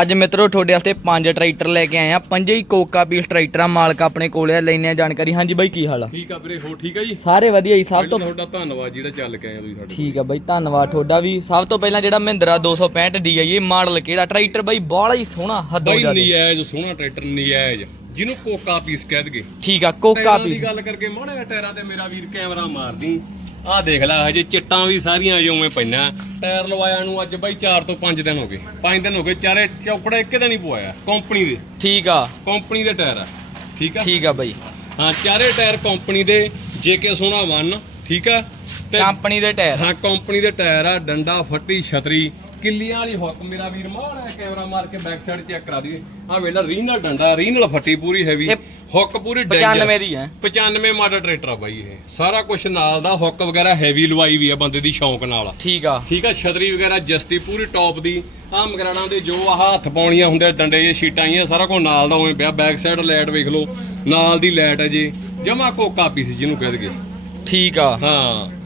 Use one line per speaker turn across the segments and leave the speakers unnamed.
ਅੱਜ ਮਿੱਤਰੋ ਤੁਹਾਡੇ ਵਾਸਤੇ ਪੰਜ ਟਰੈਕਟਰ ਲੈ ਕੇ ਆਏ ਆ ਪੰਜੇ ਹੀ ਕੋਕਾ ਪੀਸ ਟਰੈਕਟਰਾਂ ਮਾਲਕ ਆਪਣੇ ਕੋਲੇ ਆ ਲੈਣੇ ਆ ਜਾਣਕਾਰੀ। ਹਾਂਜੀ ਬਾਈ ਕੀ ਹਾਲ ਆ?
ਠੀਕ ਆ ਵੀਰੇ ਹੋ ਠੀਕ ਆ ਜੀ?
ਸਾਰੇ ਵਧੀਆ ਜੀ ਸਭ ਤੋਂ
ਤੁਹਾਡਾ ਧੰਨਵਾਦ ਜਿਹੜਾ ਚੱਲ ਕੇ ਆਏ ਆ ਤੁਸੀਂ ਸਾਡੇ
ਠੀਕ ਆ ਬਾਈ ਧੰਨਵਾਦ ਤੁਹਾਡਾ ਵੀ। ਸਭ ਤੋਂ ਪਹਿਲਾਂ ਜਿਹੜਾ ਮਹਿੰਦਰਾ 265 ਡੀ ਆਈ ਇਹ ਮਾਡਲ ਕਿਹੜਾ? ਟਰੈਕਟਰ ਬਾਈ ਬਾਹਲਾ ਹੀ ਸੋਹਣਾ ਹੱਦੋਂ ਜ਼ਿਆਦਾ।
ਨਿਆਜ਼ ਸੋਹਣਾ ਟਰੈਕਟਰ ਨਿਆਜ਼ ਜਿਹਨੂੰ ਕੋਕਾ ਪੀਸ ਕਹਿ ਦਗੇ
ਠੀਕ ਆ ਕੋਕਾ ਪੀਸ
ਦੀ ਗੱਲ ਕਰਕੇ ਮਾੜੇ ਜਿਹੇ ਟਾਇਰਾਂ ਤੇ ਮੇਰਾ ਵੀਰ ਕੈਮਰਾ ਮਾਰਦੀ। ਆਹ ਦੇਖ ਲੈ ਹਜੇ ਚਿੱਟਾਂ ਵੀ ਸਾਰੀਆਂ ਜਿਵੇਂ ਪਈਆਂ। ਟਾਇਰ ਲਵਾਇਆ ਨੂੰ ਅੱਜ ਬਾਈ 4 ਤੋਂ 5 ਦਿਨ ਹੋ ਗਏ। 5 ਦਿਨ ਹੋ ਗਏ ਚਾਰੇ ਚੌਕੜਾ ਇੱਕ ਦਿਨ ਹੀ ਪਵਾਇਆ ਕੰਪਨੀ ਦੇ।
ਠੀਕ ਆ।
ਕੰਪਨੀ ਦੇ ਟਾਇਰ ਆ ਠੀਕ ਆ?
ਠੀਕ ਆ ਬਾਈ।
ਹਾਂ ਚਾਰੇ ਟਾਇਰ ਕੰਪਨੀ ਦੇ ਜੇਕੇ ਸੋਹਣਾ 1 ਠੀਕ ਆ? ਤੇ
ਕੰਪਨੀ ਦੇ ਟਾਇਰ।
ਹਾਂ ਕੰਪਨੀ ਦੇ ਟਾਇਰ ਆ ਡੰਡਾ ਫੱਟੀ ਛਤਰੀ ਕਿੱਲੀਆਂ ਵਾਲੀ ਹੁੱਕ ਮੇਰਾ ਵੀਰ ਮਾੜਾ ਕੈਮਰਾ ਮਾਰ ਕੇ ਬੈਕ ਸਾਈਡ ਚੈੱਕ ਕਰਾ ਦਈਏ ਆ ਵੇਲਾ ਰੀਨਲ ਡੰਡਾ ਰੀਨਲ ਫੱਟੀ ਪੂਰੀ ਹੈਵੀ
ਇਹ
ਹੁੱਕ ਪੂਰੀ
95 ਦੀ ਹੈ।
95 ਮਾਡਲ ਟਰੈਕਟਰ ਆ ਬਾਈ ਇਹ। ਸਾਰਾ ਕੁਝ ਨਾਲ ਦਾ ਹੁੱਕ ਵਗੈਰਾ ਹੈਵੀ ਲਵਾਈ ਵੀ ਆ ਬੰਦੇ ਦੀ ਸ਼ੌਂਕ ਨਾਲ।
ਠੀਕ ਆ।
ਠੀਕ ਆ ਛਤਰੀ ਵਗੈਰਾ ਜਸਤੀ ਪੂਰੀ ਟੌਪ ਦੀ। ਆ ਮਗਰਾਣਾ ਦੇ ਜੋ ਆਹ ਹੱਥ ਪਾਉਣੀਆਂ ਹੁੰਦੇ ਆ, ਡੰਡੇ ਜੇ ਸ਼ੀਟਾਂ ਆਈਆਂ ਸਾਰਾ ਕੁਝ ਨਾਲ ਦਾ ਉਵੇਂ ਪਿਆ। ਬੈਕ ਸਾਈਡ ਲਾਈਟ ਵੇਖ ਲਓ ਨਾਲ ਦੀ ਲਾਈਟ ਹੈ ਜੀ। ਜਮਾ ਕੋਕਾ ਪੀਸ ਜਿਹਨੂੰ ਕਹਿ ਦਈਏ।
ਠੀਕ ਆ।
ਹਾਂ।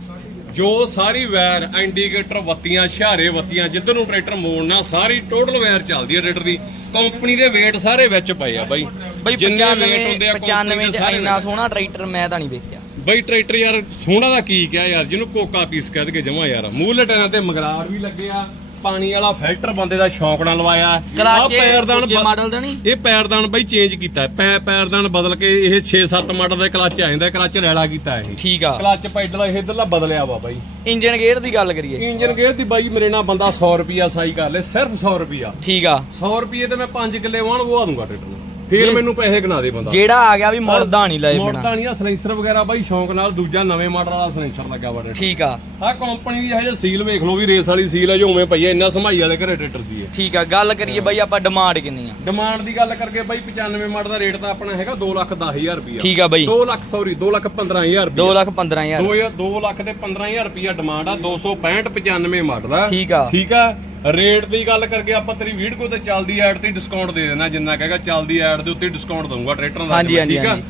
ਜੋ ਸਾਰੀ ਵਾਇਰ ਇੰਡੀਕੇਟਰ ਬੱਤੀਆਂ ਇਸ਼ਾਰੇ ਬੱਤੀਆਂ ਜਿੱਧਰ ਨੂੰ ਟਰੈਕਟਰ ਮੋੜਨਾ ਸਾਰੀ ਟੋਟਲ ਵਾਇਰ ਚੱਲਦੀ ਹੈ ਟਰੈਕਟਰ ਦੀ। ਕੰਪਨੀ ਦੇ weight ਸਾਰੇ ਵਿੱਚ ਪਏ ਆ ਬਾਈ।
ਬਾਈ
ਜਿੰਨੇ
95
weight ਹੁੰਦੇ ਆ company
95
ਦੇ
ਚ
ਸਾਰੇ
ਇੰਨਾ। ਸੋਹਣਾ ਟਰੈਕਟਰ ਮੈਂ ਤਾਂ ਨਹੀਂ ਵੇਖਿਆ।
ਬਾਈ ਟਰੈਕਟਰ ਯਾਰ ਸੋਹਣਾ ਦਾ ਕੀ ਕਿਹਾ ਯਾਰ ਜਿਹਨੂੰ ਕੋਕਾ ਪੀਸ ਕਹਿ ਕੇ ਜਮਾ ਯਾਰ। ਮੂਹਰੇ ਟਾਇਰਾਂ ਤੇ ਮਗਰਾਰ ਵੀ ਲੱਗੇ ਆ ਪਾਣੀ ਵਾਲਾ ਫਿਲਟਰ ਬੰਦੇ ਦਾ ਸ਼ੌਂਕ ਨਾਲ ਲਵਾਇਆ। ਆਹ
ਕਰਾਚੇ
ਪੈਰਦਾਨ
ਉੱਚੇ
ਬ-
ਮਾਡਲ ਦਾ ਨਹੀਂ?
ਇਹ ਪੈਰਦਾਨ ਬਾਈ ਚੇਂਜ ਕੀਤਾ ਹੈ। ਪੈ ਪੈਰਦਾਨ ਬਦਲ ਕੇ ਇਹ 6-7 ਮਾਡਲ ਦਾ ਕਲੱਚ ਆ ਜਾਂਦਾ ਕਲੱਚ ਰੈਲਾ ਕੀਤਾ ਇਹ।
ਠੀਕ ਆ।
ਕਲੱਚ ਪੈਡਲ ਇਹ ਇਧਰਲਾ ਬਦਲਿਆ ਵਾ ਬਾਈ।
ਇੰਜਨ ਗੇਅਰ ਦੀ ਗੱਲ ਕਰੀਏ।
ਇੰਜਨ ਗੇਅਰ ਦੀ ਬਾਈ ਮੇਰੇ ਨਾਲ ਬੰਦਾ 100 ਰੁਪਿਆ ਸਾਈ ਕਰ ਲੇ ਸਿਰਫ 100 ਰੁਪਿਆ
ਠੀਕ ਆ।
100 ਰੁਪਏ ਤੇ ਮੈਂ 5 ਕਿੱਲੇ ਵਾਣ ਵਵਾ ਦੂੰਗਾ ਟਰੈਕਟਰ ਨੂੰ। ਫੇਰ ਮੈਨੂੰ ਪੈਸੇ ਗਣਾ ਦੇ ਬੰਦਾ।
ਜਿਹੜਾ ਆ ਗਿਆ ਵੀ ਮੁੜਦਾ ਨਹੀਂ ਲਏ ਬਿਨਾ।
ਮੋਟਾ ਨਹੀਂ ਆ ਸਲੈਂਸਰ ਵਗੈਰਾ ਬਾਈ ਸ਼ੌਂਕ ਨਾਲ ਦੂਜਾ ਨਵੇਂ ਮਾਡਲ ਵਾਲਾ ਸਲੈਂਸਰ ਲੱਗਾ ਵਾ ਟਰੈਕਟਰ।
ਠੀਕ ਆ।
ਆ ਕੰਪਨੀ ਦੀ ਹਜੇ ਸੀਲ ਵੇਖ ਲਓ ਵੀ ਰੇਸ ਵਾਲੀ ਸੀਲ ਹੈ ਜੋ ਉਵੇਂ ਪਈ ਹੈ ਇੰਨਾ ਸਮਾਈ ਵਾਲੇ ਘਰੇ ਟਰੈਕਟਰ ਸੀ ਇਹ।
ਠੀਕ ਆ ਗੱਲ ਕਰੀਏ ਬਾਈ ਆਪਾਂ ਡਿਮਾਂਡ ਕਿੰਨੀ ਆ?
ਡਿਮਾਂਡ ਦੀ ਗੱਲ ਕਰਕੇ ਬਾਈ 95 ਮਾਡਲ ਦਾ ਰੇਟ ਤਾਂ ਆਪਣਾ ਹੈਗਾ 2 ਲੱਖ 10000 ਰੁਪਿਆ
ਠੀਕ ਆ ਬਾਈ।
2 ਲੱਖ ਸੌਰੀ 2 ਲੱਖ 15000
2
ਰੁਪਿਆ
ਲੱਖ 15000
2 2 ਲੱਖ ਤੇ 15000 ਰੁਪਿਆ ਡਿਮਾਂਡ ਆ 265 95 ਮਾਡਲ ਆ।
ਠੀਕ ਆ।
ਠੀਕ ਆ? ਰੇਟ ਦੀ ਗੱਲ ਕਰਕੇ ਆਪਾਂ ਤੇਰੀ ਵੀਡੀਓ ਤੇ ਚੱਲਦੀ ਐਡ ਤੇ ਡਿਸਕਾਊਂਟ ਦੇ ਦੇਣਾ ਜਿੰਨਾ ਕਹੇਗਾ ਚੱਲਦੀ ਐਡ ਦੇ ਉੱਤੇ ਡਿਸਕਾਊਂਟ ਦਊਂਗਾ ਟਰੈਕਟਰਾਂ ਦਾ
ਹਾਂਜੀ,
ਮੈਂ,
ਹਾਂਜੀ,
ਠੀਕ ਆ?
ਹਾਂਜੀ।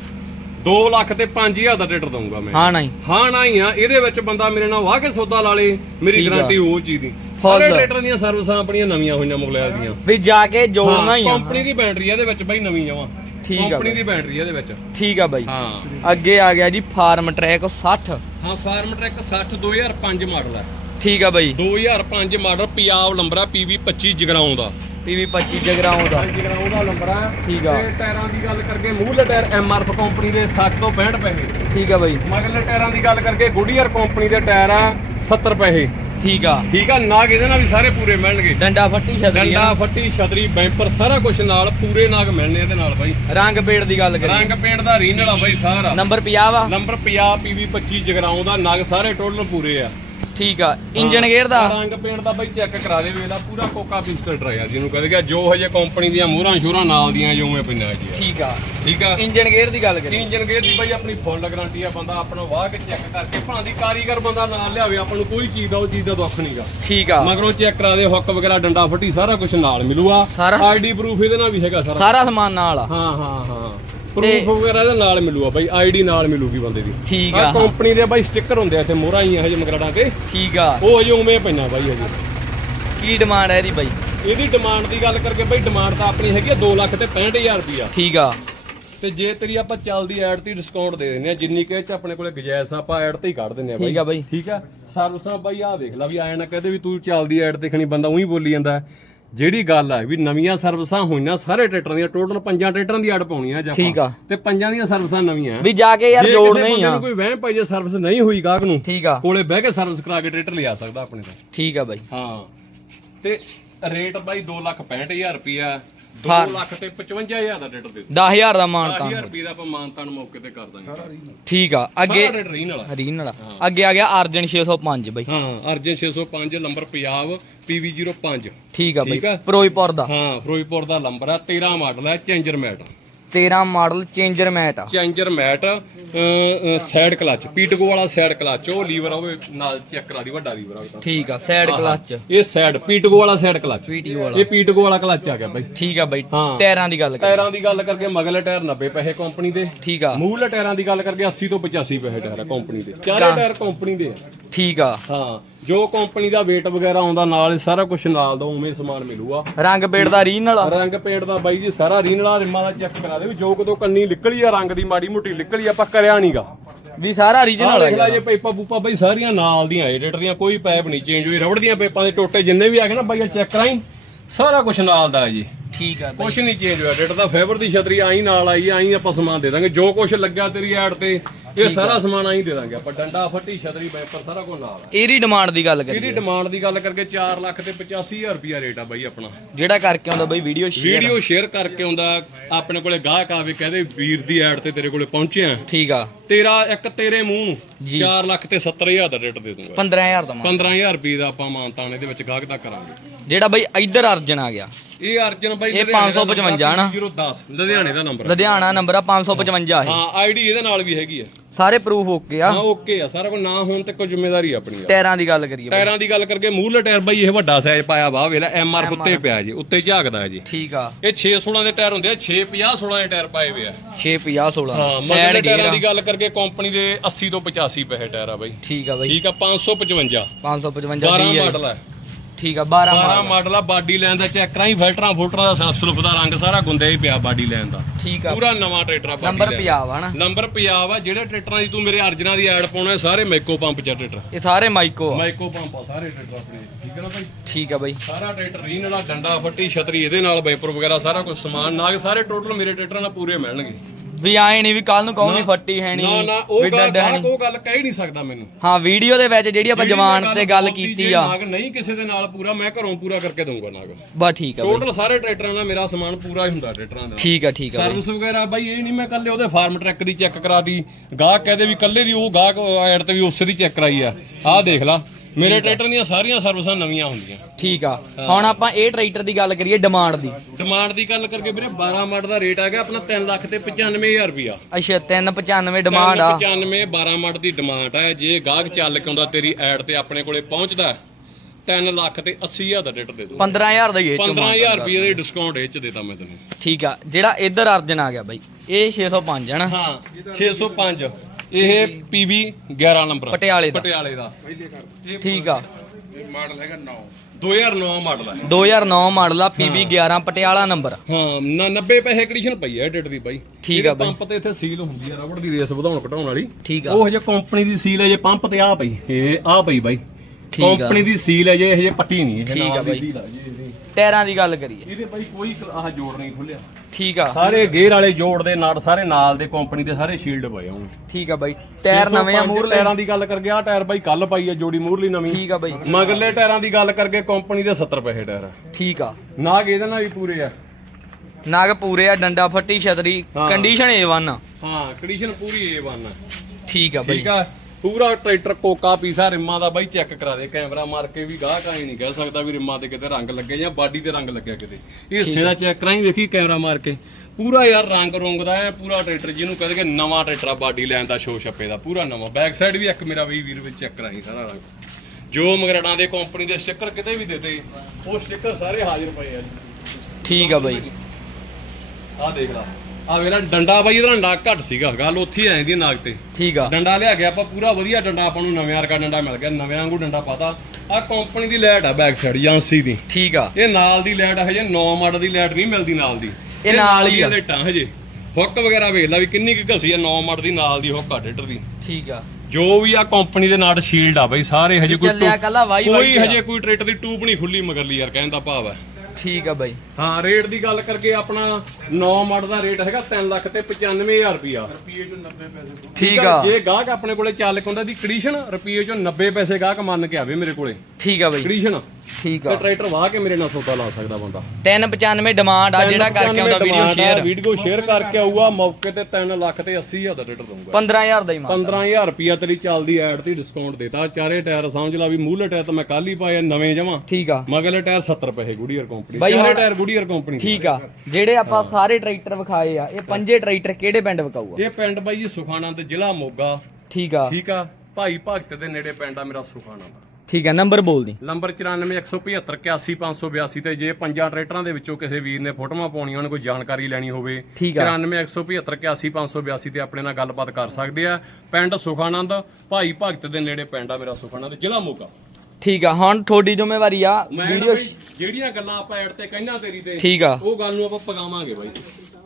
2 ਲੱਖ ਤੇ 5000 ਦਾ ਟਰੈਕਟਰ ਦਊਂਗਾ ਮੈਂ।
ਹਾਂ ਨਹੀਂ।
ਹਾਂ ਨਾ ਹੀ ਆ ਇਹਦੇ ਵਿੱਚ ਬੰਦਾ ਮੇਰੇ ਨਾਲ ਵਾਹ ਕੇ ਸੌਦਾ ਲਾ ਲੇ ਮੇਰੀ
ਠੀਕ ਆ।
ਗਾਰੰਟੀ ਉਹ ਚੀਜ਼ ਦੀ। ਸਾਰੇ। ਟਰੈਕਟਰਾਂ ਦੀਆਂ ਸਰਵਿਸਾਂ ਆਪਣੀਆਂ ਨਵੀਆਂ ਹੋਈਆਂ ਮੁਗਲਿਆਂ ਦੀਆਂ।
ਵੀ ਜਾ ਕੇ ਜੋੜਨਾ ਹੀ ਆ।
ਕੰਪਨੀ ਦੀ ਬੈਟਰੀ ਆ ਇਹਦੇ ਵਿੱਚ ਬਾਈ ਨਵੀਂ ਜਮਾ।
ਠੀਕ ਆ
ਕੰਪਨੀ
ਬਾਈ।
ਦੀ ਬੈਟਰੀ ਆ ਇਹਦੇ ਵਿੱਚ।
ਠੀਕ ਆ ਬਾਈ।
ਹਾਂ।
ਅੱਗੇ ਆ ਗਿਆ ਜੀ ਫਾਰਮ ਟਰੈਕ 60
ਹਾਂ ਫਾਰਮ ਟਰੈਕ 60 2005 ਮਾਡਲ ਆ।
ਠੀਕ ਆ ਬਾਈ।
2005 ਮਾਡਲ ਪੰਜਾਬ ਲੰਬਰਾ PV 25 ਜਗਰਾਉਂ ਦਾ।
ਪੀਵੀ 25 ਜਗਰਾਉਂ ਦਾ।
ਜਗਰਾਉਂ ਦਾ ਲੰਬਰ। ਆ
ਠੀਕ ਆ।
ਤੇ ਟਾਇਰਾਂ ਦੀ ਗੱਲ ਕਰਕੇ ਮੂਹਰਲੇ ਟਾਇਰ MRF ਕੰਪਨੀ ਦੇ 60 ਤੋਂ 65 ਪੈਸੇ।
ਠੀਕ ਆ ਬਾਈ।
ਮਗਰਲੇ ਟਾਇਰਾਂ ਦੀ ਗੱਲ ਕਰਕੇ ਗੁੱਡੀਅਰ ਕੰਪਨੀ ਦੇ ਟਾਇਰ ਆ 70 ਪੈਸੇ।
ਠੀਕ ਆ।
ਠੀਕ ਆ ਨਾਗ ਇਹਦੇ ਨਾਲ ਵੀ ਸਾਰੇ ਪੂਰੇ ਮਿਲਣਗੇ।
ਡੰਡਾ ਫੱਟੀ ਛਤਰੀ
ਡੰਡਾ
ਆ।
ਫੱਟੀ ਛਤਰੀ ਬੈਂਪਰ ਸਾਰਾ ਕੁਝ ਨਾਲ ਪੂਰੇ ਨਾਗ ਮਿਲਣੇ ਇਹਦੇ ਨਾਲ ਬਾਈ।
ਰੰਗ ਪੇੜ ਦੀ ਗੱਲ ਕਰੀਏ।
ਰੰਗ ਪੇਂਟ ਦਾ ਰੀਨਲ ਆ ਬਾਈ ਸਾਰਾ।
ਨੰਬਰ 50 ਵਾ।
ਨੰਬਰ 50 PV 25 ਜਗਰਾਉਂ ਦਾ ਨਗ ਸਾਰੇ ਟੋਟਲ ਪੂਰੇ ਆ।
ਠੀਕ ਆ ਇੰਜਨ ਗੇਅਰ ਦਾ?
ਰੰਗ ਪੇਂਟ ਦਾ ਬਾਈ ਚੈੱਕ ਕਰਾ ਦੇ ਵੇਲਾ ਪੂਰਾ ਕੋਕਾ ਪਿਸਟਲ ਆ ਜਿਹਨੂੰ ਕਹਿੰਦੇ ਕਿ ਜੋ ਹਜੇ ਕੰਪਨੀ ਦੀਆਂ ਮੂਹਰਾਂ ਸ਼ੋਰਾਂ ਨਾਲ ਦੀਆਂ ਜਿਵੇਂ ਪਈਆਂ ਜੀ
ਠੀਕ ਆ।
ਠੀਕ ਆ?
ਇੰਜਨ ਗੇਅਰ ਦੀ ਗੱਲ ਕਰੀਏ।
ਇੰਜਨ ਗੇਅਰ ਦੀ ਬਾਈ ਆਪਣੀ ਫੁੱਲ ਗਾਰੰਟੀ ਆ ਬੰਦਾ ਆਪਣਾ ਵਾਹ ਕੇ ਚੈੱਕ ਕਰਕੇ ਭਾਂਦੀ ਕਾਰੀਗਰ ਬੰਦਾ ਨਾਲ ਲਿਆਵੇ ਆਪਾਂ ਨੂੰ ਕੋਈ ਚੀਜ਼ ਦਾ ਉਹ ਚੀਜ਼ ਦਾ ਦੁੱਖ ਨਹੀਂਗਾ
ਠੀਕ ਆ।
ਮਗਰੋਂ ਚੈੱਕ ਕਰਾ ਦੇ ਹੁੱਕ ਵਗੈਰਾ ਡੰਡਾ ਫੱਟੀ ਸਾਰਾ ਕੁਝ ਨਾਲ ਮਿਲੂਗਾ।
ਸਾਰਾ?
ਆਈਡੀ ਪ੍ਰੂਫ ਇਹਦੇ ਨਾਲ ਵੀ ਹੈਗਾ ਸਾਰਾ।
ਸਾਰਾ ਸਮਾਨ ਨਾਲ ਆ।
ਹਾਂ ਹਾਂ ਹਾਂ। ਪ੍ਰੂਫ ਵਗੈਰਾ ਇਹਦੇ ਨਾਲ ਮਿਲੂਗਾ ਬਾਈ ਆਈਡੀ ਨਾਲ ਮਿਲੂਗੀ ਬੰਦੇ ਦੀ।
ਠੀਕ
ਆ। ਕੰਪਨੀ ਦੇ ਬਾਈ ਸਟicker ਹੁੰਦੇ ਆ ਇੱਥੇ ਮੋਹਰਾਂ ਹੀ ਆ ਹਜੇ ਮਗਰਾੜਾਂ ਤੇ।
ਠੀਕ ਆ।
ਉਹ ਹਜੇ ਉਵੇਂ ਪਈਆਂ ਬਾਈ ਹਜੇ।
ਕੀ ਡਿਮਾਂਡ ਹੈ ਇਹਦੀ ਬਾਈ?
ਇਹਦੀ ਡਿਮਾਂਡ ਦੀ ਗੱਲ ਕਰਕੇ ਬਾਈ ਡਿਮਾਂਡ ਤਾਂ ਆਪਣੀ ਹੈਗੀ ਆ 2 ਲੱਖ ਤੇ 65000 ਰੁਪਿਆ
ਠੀਕ ਆ।
ਤੇ ਜੇ ਤੇਰੀ ਆਪਾਂ ਚੱਲਦੀ ਐਡ ਤੇ ਡਿਸਕਾਊਂਟ ਦੇ ਦਿੰਦੇ ਆ ਜਿੰਨੀ ਕਿ ਇਹ ਚ ਆਪਣੇ ਕੋਲੇ ਗੁਜਾਇਸ਼ ਆ ਆਪਾਂ ਐਡ ਤੇ ਹੀ ਕੱਢ ਦਿੰਦੇ ਆ
ਠੀਕ ਆ ਬਾਈ।
ਠੀਕ ਆ? ਸਰਵਿਸਾਂ ਬਾਈ ਆ ਵੇਖ ਲੈ ਵੀ ਆਇਆ ਨਾ ਕਹਦੇ ਵੀ ਤੂੰ ਚੱਲਦੀ ਐਡ ਦੇਖਣੀ ਬੰਦਾ ਉਹੀ ਬੋਲੀ ਜਾਂਦਾ। ਹੈ। ਜਿਹੜੀ ਗੱਲ ਆ ਵੀ ਨਵੀਆਂ ਸਰਵਿਸਾਂ ਹੋਈਆਂ ਸਾਰੇ ਟਰੈਕਟਰਾਂ ਦੀਆਂ ਟੋਟਲ ਪੰਜਾਂ ਟਰੈਕਟਰਾਂ ਦੀ ਐਡ ਪਾਉਣੀ ਆ।
ਠੀਕ ਆ।
ਤੇ ਪੰਜਾਂ ਦੀਆਂ ਸਰਵਿਸਾਂ ਨਵੀਆਂ।
ਵੀ ਜਾ ਕੇ ਯਾਰ
ਜੇ
ਜੋੜ
ਕਿਸੇ
ਨਹੀਂ
ਬੰਦੇ
ਆ।
ਕੋਈ ਵਹਿਮ ਪਾਈ ਜੇ ਸਰਵਿਸ ਨਹੀਂ ਹੋਈ ਗਾਹਕ ਨੂੰ
ਠੀਕ ਆ।
ਕੋਲੇ ਬਹਿ ਕੇ ਸਰਵਿਸ ਕਰਾ ਕੇ ਟਰੈਕਟਰ ਲਿਆ ਸਕਦਾ ਆਪਣੇ ਤੋਂ
ਠੀਕ ਆ ਬਾਈ।
ਹਾਂ। ਤੇ ਰੇਟ ਬਾਈ 2 ਲੱਖ 65000 ਰੁਪਿਆ 2
ਹਾਂ।
ਲੱਖ ਤੇ 55000 ਦਾ ਟਰੈਕਟਰ ਦੇ
10000 ਦਾ ਮਾਨ ਤਾਂ
10000 ਰੁਪਏ ਦਾ ਆਪਾਂ ਮਾਨਤਾਨ ਮੌਕੇ ਤੇ ਕਰ ਦਾਂਗੇ।
ਠੀਕ ਆ ਅੱਗੇ
ਸਾਰਾ ਰੇਟ ਰੀਨ ਵਾਲਾ।
ਹਰੀਨ ਵਾਲਾ।
ਹਾਂ।
ਅੱਗੇ ਆ ਗਿਆ ਅਰਜਨ 605 ਬਾਈ।
ਹਾਂ ਅਰਜਨ 605 ਨੰਬਰ ਪੰਜਾਬ PV05
ਠੀਕ ਆ ਬਾਈ
ਠੀਕ ਆ।
ਫਿਰੋਜ਼ਪੁਰ ਦਾ।
ਹਾਂ ਫਿਰੋਜ਼ਪੁਰ ਦਾ ਨੰਬਰ ਆ 13 ਮਾਡਲ ਹੈ ਚੇਂਜਰ ਮੈਟ
13 ਮਾਡਲ ਚੇਂਜਰ ਮੈਟ ਆ।
ਚੇਂਜਰ ਮੈਟ ਸਾਈਡ ਕਲਚ ਪੀਟਕੋ ਵਾਲਾ ਸਾਈਡ ਕਲਚ ਉਹ ਲੀਵਰ ਹੋਵੇ ਨਾਲ ਚੈੱਕ ਕਰਾ ਦੀ ਵੱਡਾ ਲੀਵਰ ਆ
ਠੀਕ ਆ ਸਾਈਡ ਕਲਚ
ਇਹ ਸਾਈਡ ਪੀਟਕੋ ਵਾਲਾ ਸਾਈਡ ਕਲਚ
ਪੀਟੀਓ ਵਾਲਾ।
ਇਹ ਪੀਟਕੋ ਵਾਲਾ ਕਲਚ ਆ ਗਿਆ ਬਾਈ।
ਠੀਕ ਆ ਬਾਈ
ਹਾਂ।
ਟਾਇਰਾਂ ਦੀ ਗੱਲ ਕਰ
ਟਾਇਰਾਂ ਦੀ ਗੱਲ ਕਰਕੇ ਮਗਲੇ ਟਾਇਰ 90 ਪੈਸੇ ਕੰਪਨੀ ਦੇ।
ਠੀਕ ਆ।
ਮੂਹਰਲੇ ਟਾਇਰਾਂ ਦੀ ਗੱਲ ਕਰਕੇ 80 ਤੋਂ 85 ਪੈਸੇ ਟਾਇਰ ਆ ਕੰਪਨੀ ਦੇ। ਚਾਰੇ ਟਾਇਰ ਕੰਪਨੀ ਦੇ ਆ।
ਠੀਕ ਆ।
ਹਾਂ। ਜੋ ਕੰਪਨੀ ਦਾ weight ਵਗੈਰਾ ਆਉਂਦਾ ਨਾਲ ਸਾਰਾ ਕੁਝ ਨਾਲ ਦਾ ਉਵੇਂ ਸਮਾਨ ਮਿਲੂਗਾ।
ਰੰਗ ਪੇੜ ਦਾ ਰੀਨ ਵਾਲਾ?
ਰੰਗ ਪੇਂਟ ਦਾ ਬਾਈ ਜੀ ਸਾਰਾ ਰੀਨਲਾ ਰਿਮਾਂ ਦਾ ਚੈੱਕ ਕਰਾ ਦੇ ਵੀ ਜੋ ਕਦੋਂ ਕੰਨੀ ਨਿਕਲੀ ਆ ਰੰਗ ਦੀ ਮਾੜੀ ਮੋਟੀ ਨਿਕਲੀ ਆ, ਆਪਾਂ ਕਰਿਆ ਨਹੀਂਗਾ
ਵੀ ਸਾਰਾ ਓਰੀਜਨਲ
ਦੇਖ ਲੈ ਜੇ। ਪਾਈਪਾਂ ਪੂਪਾਂ ਬਾਈ ਸਾਰੀਆਂ ਨਾਲ ਦੀਆਂ ਐਡਿਟ ਦੀਆਂ ਕੋਈ ਪਾਈਪ ਨਹੀਂ ਚੇਂਜ ਹੋਈ ਰਬੜ ਦੀਆਂ ਪਾਈਪਾਂ ਦੇ ਟੋਟੇ ਜਿੰਨੇ ਵੀ ਆ ਗਏ ਨਾ ਬਾਈ ਚੈੱਕ ਕਰਾਈ। ਸਾਰਾ ਕੁਝ ਨਾਲ ਦਾ ਹੈ ਜੀ।
ਠੀਕ ਆ
ਕੁਛ ਨਹੀਂ ਚੇਂਜ ਹੋਇਆ ਡੇਟ ਦਾ ਫਾਈਬਰ ਦੀ ਛਤਰੀ ਆਈ ਨਾਲ ਆਈ ਆਈ ਆਪਾਂ ਸਮਾਨ ਦੇ ਦਾਂਗੇ। ਜੋ ਕੁਝ ਲੱਗਿਆ ਤੇਰੀ ਐਡ ਤੇ ਇਹ ਸਾਰਾ ਸਮਾਨ ਆਈ ਦੇ ਦਾਂਗੇ ਆਪਾਂ ਡੰਡਾ ਫੱਟੀ ਛਤਰੀ ਵਾਈਪਰ ਸਾਰਾ ਕੁਝ ਨਾਲ ਆ।
ਇਹਦੀ ਡਿਮਾਂਡ ਦੀ ਗੱਲ
ਇਹਦੀ
ਕਰੀਏ
ਡਿਮਾਂਡ ਦੀ ਗੱਲ ਕਰਕੇ 4 ਲੱਖ ਤੇ 85000 ਰੁਪਿਆ ਰੇਟ ਆ ਬਾਈ ਆਪਣਾ।
ਜਿਹੜਾ ਕਰਕੇ ਆਉਂਦਾ ਬਈ ਵੀਡੀਓ ਸ਼ੇਅਰ
ਵੀਡੀਓ ਸ਼ੇਅਰ ਕਰਕੇ ਆਉਂਦਾ ਆਪਣੇ ਕੋਲੇ ਗਾਹਕ ਆਵੇ ਕਹਦੇ ਵੀਰ ਦੀ ਐਡ ਤੇ ਤੇਰੇ ਕੋਲੇ ਪਹੁੰਚਿਆ
ਠੀਕ ਆ।
ਤੇਰਾ ਇੱਕ ਤੇਰੇ ਮੂੰਹ ਨੂੰ
ਜੀ।
4 ਲੱਖ ਤੇ 70000 ਦਾ ਰੇਟ ਦੇ ਦੂੰਗਾ।
15000 ਦਾ ਮਾਲ
15000 ਰੁਪਏ ਦਾ ਆਪਾਂ ਮਾਨਤਾਨ ਇਹਦੇ ਵਿੱਚ ਗਾਹਕ ਦਾ ਕਰਾਂਗੇ।
ਜਿਹੜਾ ਬਈ ਇੱਧਰ ਅਰਜਨ ਆ ਗਿਆ।
ਇਹ ਅਰਜਨ ਬਾਈ
ਇਹ 555 ਨਾ?
010 ਲੁਧਿਆਣੇ ਦਾ ਨੰਬਰ
ਲੁਧਿਆਣਾ ਨੰਬਰ ਆ 555 ਹੈ।
ਹਾਂ ਆਈਡੀ ਇਹਦੇ ਨਾਲ ਵੀ ਹੈਗੀ ਆ।
ਸਾਰੇ ਪ੍ਰੂਫ ਓਕੇ ਆ।
ਹਾਂ ਓਕੇ ਆ। ਸਾਰਾ ਕੁਝ ਨਾ ਹੋਣ ਤੇ ਕੋਈ ਜ਼ਿੰਮੇਵਾਰੀ ਆਪਣੀ ਆ।
ਟਾਇਰਾਂ ਦੀ ਗੱਲ ਕਰੀਏ।
ਟਾਇਰਾਂ ਦੀ ਗੱਲ ਕਰਕੇ ਮੂਹਰਲੇ ਟਾਇਰ ਬਾਈ ਇਹ ਵੱਡਾ ਸਾਈਜ਼ ਪਾਇਆ ਵਾ ਵੇਲਾ ਐਮ ਆਰ ਉੱਤੇ ਪਿਆ ਜੀ ਉੱਤੇ ਝਾਕਦਾ ਜੀ।
ਠੀਕ ਆ।
ਇਹ 6 16 ਦੇ ਟਾਇਰ ਹੁੰਦੇ ਆ 6 50 16 ਦੇ ਟਾਇਰ ਪਾਏ ਹੋਏ ਆ।
6 50 16
ਹਾਂ
gear
ਟਾਇਰਾਂ। ਦੀ ਗੱਲ ਕਰਕੇ ਕੰਪਨੀ ਦੇ 80 ਤੋਂ 85 ਪੈਸੇ ਟਾਇਰ ਆ ਬਾਈ।
ਠੀਕ ਆ ਬਈ।
ਠੀਕ ਆ 555
555
12
DI
ਮਾਡਲ ਆ।
ਠੀਕ ਆ 12
12
ਮਾਡਲ।
ਮਾਡਲ ਆ ਬਾਡੀ ਲੈਣ ਦਾ ਚੈੱਕ ਕਰਾਈ ਫਿਲਟਰਾਂ ਫੁਲਟਰਾਂ ਦਾ ਸਾਫ਼ ਸੁਲਫ ਦਾ ਰੰਗ ਸਾਰਾ ਗੁੰਦੇ ਹੀ ਪਿਆ ਬਾਡੀ ਲੈਣ ਦਾ।
ਠੀਕ ਆ।
ਪੂਰਾ ਨਵਾਂ ਟਰੈਕਟਰ ਆ ਬਾਡੀ
ਨੰਬਰ
ਦਾ।
ਪੰਜਾਬ ਆ ਨਾ।
ਨੰਬਰ ਪੰਜਾਬ ਆ ਜਿਹੜੇ ਟਰੈਕਟਰਾਂ ਦੀ ਤੂੰ ਮੇਰੇ ਅਰਜਨਾਂ ਦੀ ਐਡ ਪਾਉਣਾ ਸਾਰੇ ਮੈਕੋ ਪੰਪ ਚ ਆ ਟਰੈਕਟਰ।
ਇਹ ਸਾਰੇ ਮਾਈਕੋ ਆ।
ਮਾਈਕੋ ਪੰਪ ਆ ਸਾਰੇ ਟਰੈਕਟਰ ਆਪਣੇ ਠੀਕ ਹੈ ਨਾ ਭਾਈ
ਠੀਕ ਆ ਬਈ।
ਸਾਰਾ ਟਰੈਕਟਰ ਰੀਨ ਵਾਲਾ ਡੰਡਾ ਫੱਟੀ ਛਤਰੀ ਇਹਦੇ ਨਾਲ ਵਾਈਪਰ ਵਗੈਰਾ ਸਾਰਾ ਕੁਝ ਸਮਾਨ ਨਾਗ ਸਾਰੇ ਟੋਟਲ ਮੇਰੇ ਟਰੈਕਟਰਾਂ ਨਾਲ ਪੂਰੇ ਮਿਲਣਗੇ।
ਵੀ ਆਏ ਨਹੀਂ ਵੀ ਕੱਲ ਨੂੰ ਕਹੋਗੇ ਫੱਟੀ ਹੈ
ਨਾ
ਨਹੀਂ
ਨਾ ਉਹ
ਵੀ
ਗੱਲ
ਡੱਡ ਹੈ
ਗਾਹਕ
ਨਹੀਂ
ਉਹ ਗੱਲ ਕਹਿ ਨਹੀਂ ਸਕਦਾ ਮੈਨੂੰ।
ਹਾਂ ਵੀਡੀਓ ਦੇ ਵਿੱਚ ਜਿਹੜੀ ਆਪਾਂ ਜਵਾਨ ਤੇ ਗੱਲ ਕੀਤੀ ਆ।
ਨਾਗ ਨਹੀਂ ਕਿਸੇ ਦੇ ਨਾਲ ਪੂਰਾ ਮੈਂ ਘਰੋਂ ਪੂਰਾ ਕਰਕੇ ਦਊਂਗਾ ਨਾਗ।
ਬਸ ਠੀਕ ਆ
ਟੋਟਲ ਸਾਰੇ ਟਰੈਕਟਰਾਂ ਦਾ ਮੇਰਾ ਸਮਾਨ ਪੂਰਾ ਹੀ ਹੁੰਦਾ ਟਰੈਕਟਰਾਂ ਦਾ।
ਠੀਕ ਆ ਠੀਕ ਆ
ਸਰਵਿਸ ਵਗੈਰਾ ਬਾਈ ਇਹ ਨਹੀਂ ਮੈਂ ਕੱਲੇ ਉਹਦੇ ਫਾਰਮ ਟਰੈਕ ਦੀ ਚੈੱਕ ਕਰਾਤੀ ਗਾਹਕ ਕਹਦੇ ਵੀ ਕੱਲੇ ਦੀ ਉਹ ਗਾਹਕ ਐਡ ਤੇ ਵੀ ਉਸੇ ਦੀ ਚੈੱਕ ਕਰਾਈ ਆ। ਆਹ ਦੇਖ ਲਾ। ਮੇਰੇ ਟਰੈਕਟਰ ਦੀਆਂ ਸਾਰੀਆਂ ਸਰਵਿਸਾਂ ਨਵੀਆਂ ਹੁੰਦੀਆਂ।
ਠੀਕ ਆ। ਹੁਣ ਆਪਾਂ ਇਹ ਟਰੈਕਟਰ ਦੀ ਗੱਲ ਕਰੀਏ ਡਿਮਾਂਡ ਦੀ।
ਡਿਮਾਂਡ ਦੀ ਗੱਲ ਕਰਕੇ ਵੀਰੇ 12 ਮਾਡਲ ਦਾ ਰੇਟ ਆ ਗਿਆ ਆਪਣਾ 3 ਲੱਖ ਤੇ 95000 ਰੁਪਿਆ
ਅੱਛਾ 395 ਡਿਮਾਂਡ ਆ।
95 12 ਮਾਡਲ ਦੀ ਡਿਮਾਂਡ ਆ। ਜੇ ਗਾਹਕ ਚੱਲ ਕੇ ਆਉਂਦਾ ਤੇਰੀ ਐਡ ਤੇ ਆਪਣੇ ਕੋਲੇ ਪਹੁੰਚਦਾ 3 ਲੱਖ ਤੇ 80000 ਦਾ ਰੇਟ ਦੇ ਦੂੰ
15000 ਦਾ ਹੀ ਇਹ ਚੋਂ
15000 ਰੁਪਏ ਦੇ ਡਿਸਕਾਊਂਟ ਇਹ ਚ ਦੇਤਾ ਮੈਂ ਤੈਨੂੰ।
ਠੀਕ ਆ ਜਿਹੜਾ ਇੱਧਰ ਅਰਜਨ ਆ ਗਿਆ ਬਾਈ ਇਹ 605 ਹੈ ਨਾ?
ਹਾਂ 605 ਇਹ PV 11 ਨੰਬਰ
ਪਟਿਆਲੇ ਦਾ।
ਪਟਿਆਲੇ ਦਾ।
ਠੀਕ ਆ।
ਮਾਡਲ ਹੈਗਾ 9 2009 ਮਾਡਲ ਹੈ
2009 ਮਾਡਲ ਆ PB 11 ਪਟਿਆਲਾ ਨੰਬਰ
ਹਾਂ ਨਾ 90 ਪੈਸੇ ਕੰਡੀਸ਼ਨ ਪਈ ਹੈ ਡੇਟ ਦੀ ਬਾਈ?
ਠੀਕ ਆ ਬਾਈ।
ਪੰਪ ਤੇ ਇੱਥੇ ਸੀਲ ਹੁੰਦੀ ਆ ਰਬੜ ਦੀ ਰੇਸ ਵਧਾਉਣ ਘਟਾਉਣ ਵਾਲੀ।
ਠੀਕ ਆ।
ਉਹ ਹਜੇ ਕੰਪਨੀ ਦੀ ਸੀਲ ਹੈ ਜੇ ਪੰਪ ਤੇ ਆ ਪਈ। ਇਹ ਆ ਪਈ ਬਾਈ।
ਠੀਕ ਆ।
ਕੰਪਨੀ ਦੀ ਸੀਲ ਹੈ ਜੇ ਹਜੇ ਪੱਟੀ ਨਹੀਂ ਇਹ
ਠੀਕ ਆ
ਨਾਲ ਦੀ
ਬਾਈ।
ਸੀਲ ਆ ਜੀ ਇਹਦੀ।
ਟਾਇਰਾਂ ਦੀ ਗੱਲ ਕਰੀਏ।
ਇਹਦੇ ਬਾਈ ਕੋਈ ਆਹ ਜੋੜ ਨਹੀਂ ਖੁੱਲਿਆ।
ਠੀਕ ਆ।
ਸਾਰੇ ਗੇਅਰ ਵਾਲੇ ਜੋੜ ਦੇ ਨਾਟ ਸਾਰੇ ਨਾਲ ਦੇ ਕੰਪਨੀ ਦੇ ਸਾਰੇ ਸ਼ੀਲਡ ਪਏ ਹੋਣ।
ਠੀਕ ਆ ਬਾਈ। ਟਾਇਰ ਨਵੇਂ ਆ ਮੂਰਲੇ
ਟਾਇਰਾਂ ਦੀ ਗੱਲ ਕਰਕੇ ਆ ਟਾਇਰ ਬਾਈ ਕੱਲ ਪਾਈ ਆ ਜੋੜੀ ਮੂਰਲੀ ਨਵੀਂ।
ਠੀਕ ਆ ਬਾਈ।
ਮਗਰਲੇ ਟਾਇਰਾਂ ਦੀ ਗੱਲ ਕਰਕੇ ਕੰਪਨੀ ਦੇ 70 ਪੈਸੇ ਟਾਇਰ ਆ।
ਠੀਕ ਆ।
ਨਾਗ ਇਹਦੇ ਨਾਲ ਵੀ ਪੂਰੇ ਆ।
ਨਾਗ ਪੂਰੇ ਆ ਡੰਡਾ ਫੱਟੀ ਛਤਰੀ।
ਹਾਂ।
ਕੰਡੀਸ਼ਨ A1 ਆ।
ਹਾਂ ਕੰਡੀਸ਼ਨ ਪੂਰੀ A1 ਆ।
ਠੀਕ ਆ ਬਾਈ।
ਠੀਕ ਆ। ਪੂਰਾ ਟਰੈਕਟਰ ਕੋਕਾ ਪੀਸਾ ਰਿਮਾਂ ਦਾ ਬਾਈ ਚੈੱਕ ਕਰਾ ਦੇ ਕੈਮਰਾ ਮਾਰ ਕੇ ਵੀ ਗਾਹਕ ਆਈ ਨਹੀਂ ਕਹਿ ਸਕਦਾ ਵੀ ਰਿਮਾਂ ਤੇ ਕਿਤੇ ਰੰਗ ਲੱਗੇ ਜਾਂ ਬਾਡੀ ਤੇ ਰੰਗ ਲੱਗਿਆ ਕਿਤੇ। ਇਹ ਹਿੱਸੇ ਦਾ ਚੈੱਕ ਕਰਾਈ ਵੇਖੀ ਕੈਮਰਾ ਮਾਰ ਕੇ। ਪੂਰਾ ਯਾਰ ਰੰਗ ਰੁੰਗ ਦਾ ਹੈ ਪੂਰਾ ਟਰੈਕਟਰ ਜਿਹਨੂੰ ਕਹਿੰਦੇ ਕਿ ਨਵਾਂ ਟਰੈਕਟਰ ਆ ਬਾਡੀ ਲੈਣ ਦਾ ਸ਼ੋ ਛੱਪੇ ਦਾ ਪੂਰਾ ਨਵਾਂ। ਬੈਕ ਸਾਈਡ ਵੀ ਇੱਕ ਮੇਰਾ ਵੀ ਵੀਰ ਵਿੱਚ ਚੈੱਕ ਕਰਾਈ ਸਾਰਾ ਰੰਗ। ਜੋ ਮਗਰੜਾਂ ਦੇ ਕੰਪਨੀ ਦੇ ਸਟicker ਕਿਤੇ ਵੀ ਦਿੱਤੇ ਉਹ ਸਟicker ਸਾਰੇ ਹਾਜ਼ਰ ਪਏ ਆ ਜੀ।
ਠੀਕ ਆ ਬਾਈ।
ਆਹ ਦੇਖ ਲਾ। ਆ ਵੇਲਾ ਡੰਡਾ ਬਾਈ ਇਹਦਾ ਨਾਕ ਘੱਟ ਸੀਗਾ ਗੱਲ ਉੱਥੇ ਆ ਜਾਂਦੀ ਹੈ ਨਾਕ ਤੇ।
ਠੀਕ ਆ।
ਡੰਡਾ ਲਿਆ ਗਿਆ ਆਪਾਂ ਪੂਰਾ ਵਧੀਆ ਡੰਡਾ ਆਪਾਂ ਨੂੰ ਨਵੇਂ ਵਰਗਾ ਡੰਡਾ ਮਿਲ ਗਿਆ ਨਵੇਂ ਵਾਂਗੂ ਡੰਡਾ ਪਾਤਾ। ਆ ਕੰਪਨੀ ਦੀ ਲਾਈਟ ਆ ਬੈਕ ਸਾਈਡ ਏਜੰਸੀ ਦੀ।
ਠੀਕ ਆ।
ਇਹ ਨਾਲ ਦੀ ਲਾਈਟ ਹਜੇ 9 ਮਾਡਲ ਦੀ ਲਾਈਟ ਨਹੀਂ ਮਿਲਦੀ ਨਾਲ ਦੀ।
ਇਹ ਨਾਲ ਹੀ ਆ।
ਲਾਈਟਾਂ ਹਜੇ। ਹੁੱਕ ਵਗੈਰਾ ਵੇਖ ਲੈ ਵੀ ਕਿੰਨੀ ਕੁ ਘਸੀ ਆ 9 ਮਾਡਲ ਦੀ ਨਾਲ ਦੀ ਹੁੱਕ ਆ ਡੇਟਰ ਦੀ।
ਠੀਕ ਆ।
ਜੋ ਵੀ ਆ ਕੰਪਨੀ ਦੇ ਨਾਲ ਸ਼ੀਲਡ ਆ ਬਈ ਸਾਰੇ ਹਜੇ ਕੋਈ ਕੋਈ ਹਜੇ ਕੋਈ ਟਰੈਕਟਰ ਦੀ ਟੂਬ ਨਹੀਂ ਖੁੱਲੀ ਮਗਰਲੀ ਯਾਰ ਕਹਿਣ ਦਾ ਭਾਵ ਹੈ
ਠੀਕ ਆ ਬਾਈ।
ਹਾਂ ਰੇਟ ਦੀ ਗੱਲ ਕਰਕੇ ਆਪਣਾ 9 ਮਾਡਲ ਦਾ ਰੇਟ ਹੈਗਾ 3 ਲੱਖ ਤੇ 95000 ਰੁਪਿਆ ਰੁਪਏ ਚੋਂ 90 ਪੈਸੇ
ਠੀਕ ਆ
ਜੇ ਗਾਹਕ ਆਪਣੇ ਕੋਲੇ ਚੱਲ ਕੇ ਹੁੰਦਾ ਦੀ ਕੰਡੀਸ਼ਨ ਰੁਪਏ ਚੋਂ 90 ਪੈਸੇ ਗਾਹਕ ਮੰਨ ਕੇ ਆਵੇ ਮੇਰੇ ਕੋਲੇ।
ਠੀਕ ਆ ਬਾਈ।
ਕੰਡੀਸ਼ਨ
ਠੀਕ
ਤੇ
ਆ।
ਟਰੈਕਟਰ ਵਾਹ ਕੇ ਮੇਰੇ ਨਾਲ ਸੌਦਾ ਲਾ ਸਕਦਾ ਬੰਦਾ।
395 ਡਿਮਾਂਡ ਆ ਜਿਹੜਾ ਕਰਕੇ ਆਉਂਦਾ ਵੀਡੀਓ ਸ਼ੇਅਰ
ਵੀਡੀਓ ਸ਼ੇਅਰ ਕਰਕੇ ਆਊਗਾ ਮੌਕੇ ਤੇ 3 ਲੱਖ ਤੇ 80000 ਦਾ ਟਰੈਕਟਰ ਦਊਂਗਾ।
15000 ਦਾ ਹੀ ਮਾਲ
15000 ਰੁਪਿਆ ਤੇਰੀ ਚੱਲਦੀ ਐਡ ਤੇ ਡਿਸਕਾਊਂਟ ਦੇਤਾ ਚਾਰੇ ਟਾਇਰ ਸਮਝ ਲਾ ਵੀ ਮੂਹਲੇ ਟਾਇਰ ਤਾਂ ਮੈਂ ਕੱਲ ਹੀ ਪਾਏ ਆ, ਨਵੇਂ ਜਮਾ।
ਠੀਕ ਆ।
ਮਗਰਲੇ ਟਾਇਰ 70 ਪੈਸੇ ਗੁਡੀਅਰ ਕੰਪਨੀ
ਬਾਈ
ਚਾਰੇ
ਹੁਣ-
ਟਾਇਰ ਗੁਡੀਅਰ ਕੰਪਨੀ
ਠੀਕ ਆ। ਜਿਹੜੇ ਆਪਾਂ ਸਾਰੇ ਟਰੈਕਟਰ ਵਿਖਾਏ ਆ ਇਹ ਪੰਜੇ ਟਰੈਕਟਰ ਕਿਹੜੇ ਪਿੰਡ ਵਿਕਾਊਗਾ
ਇਹ ਪਿੰਡ ਬਾਈ ਜੀ ਸੁਖਾਨੰਦ ਜ਼ਿਲ੍ਹਾ ਮੋਗਾ।
ਠੀਕ ਆ।
ਠੀਕ ਆ। ਭਾਈ ਭਗਤ ਦੇ ਨੇੜੇ ਪਿੰਡ ਆ ਮੇਰਾ ਸੁਖਾਨੰਦ।
ਠੀਕ ਆ ਨੰਬਰ ਬੋਲ ਦੀ।
ਨੰਬਰ 9417781582 ਤੇ ਜੇ ਪੰਜਾਂ ਟਰੈਕਟਰਾਂ ਦੇ ਵਿੱਚੋਂ ਕਿਸੇ ਵੀਰ ਨੇ ਫੋਟੋਆਂ ਪਾਉਣੀਆਂ ਉਹਨੇ ਕੋਈ ਜਾਣਕਾਰੀ ਲੈਣੀ ਹੋਵੇ
ਠੀਕ ਆ।
9417781582 ਤੇ ਆਪਣੇ ਨਾਲ ਗੱਲਬਾਤ ਕਰ ਸਕਦੇ ਆ। ਪਿੰਡ ਸੁਖਾਨੰਦ ਭਾਈ ਭਗਤ ਦੇ ਨੇੜੇ ਪਿੰਡ ਆ ਮੇਰਾ ਸੁਖਾਨੰਦ ਜ਼ਿਲ੍ਹਾ ਮੋਗਾ।
ਠੀਕ ਆ ਹੁਣ ਤੁਹਾਡੀ ਜ਼ਿੰਮੇਵਾਰੀ ਆ ਵੀਡੀਓ
ਜਿਹੜੀਆਂ ਗੱਲਾਂ ਆਪਾਂ ਐਡ ਤੇ ਕਹਿਣਾ ਤੇਰੀ ਤੇ
ਠੀਕ ਆ।
ਉਹ ਗੱਲ ਨੂੰ ਆਪਾਂ ਪਗਾਵਾਂਗੇ ਬਾਈ।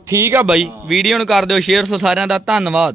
ਠੀਕ ਆ ਬਾਈ ਵੀਡੀਓ ਨੂੰ ਕਰ ਦਿਓ ਸ਼ੇਅਰ ਸੋ ਸਾਰਿਆਂ ਦਾ ਧੰਨਵਾਦ।